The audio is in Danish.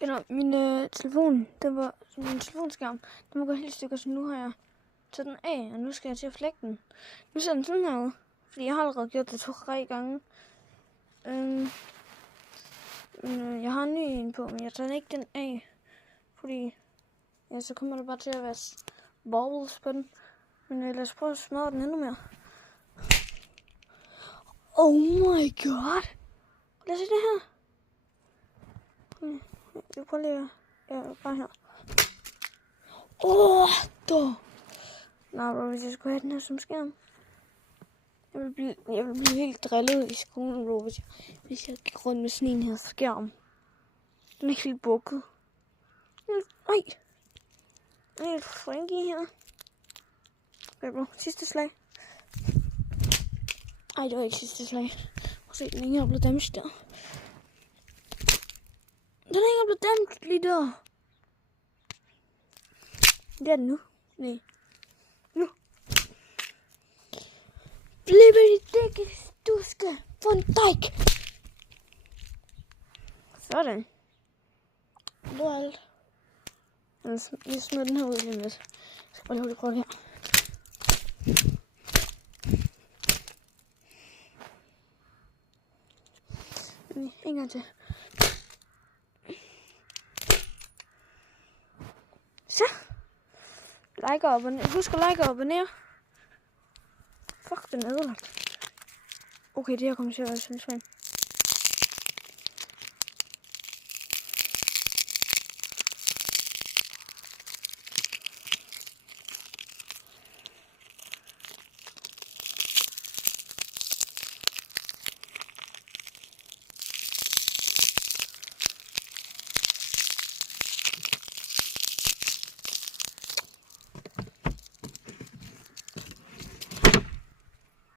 Eller min telefon, min telefonskærm, den må gå helt stykker, så nu har jeg taget den af, og nu skal jeg til at flække den. Nu ser den sådan her ud, fordi jeg har allerede gjort det 3 gange. Jeg har en ny en på, men jeg tager ikke den af, fordi ja, så kommer der bare til at være bubbles på den. Men lad os prøve at smadre den endnu mere. Oh my god! Lad os se det her. Jeg prøver lige bare her. Da! Nej, bro, hvis jeg skulle have den her som skærm. Jeg ville blive helt drillet i skolen, bro, hvis jeg gik rundt med sådan en her skærm. Den er ikke helt bukket. Nej! Helt Frankie her. Okay, bro, sidste slag. Ej, det var ikke sidste slag. Prøv at se, den er ikke blevet damaged der. Den er ikke blevet damaged lige der. Det er den nu. Nej. Nu. Blibbidi dikke stuske von Dijk. Sådan. Det var alt. Jeg smider den her ud lige lidt. Jeg skal bare lige prøve det her. En gang til. Så. Like og abonner. Husk at like og abonnere. Fuck, den er ødelagt. Okay, det her kommer til at være sådan svært.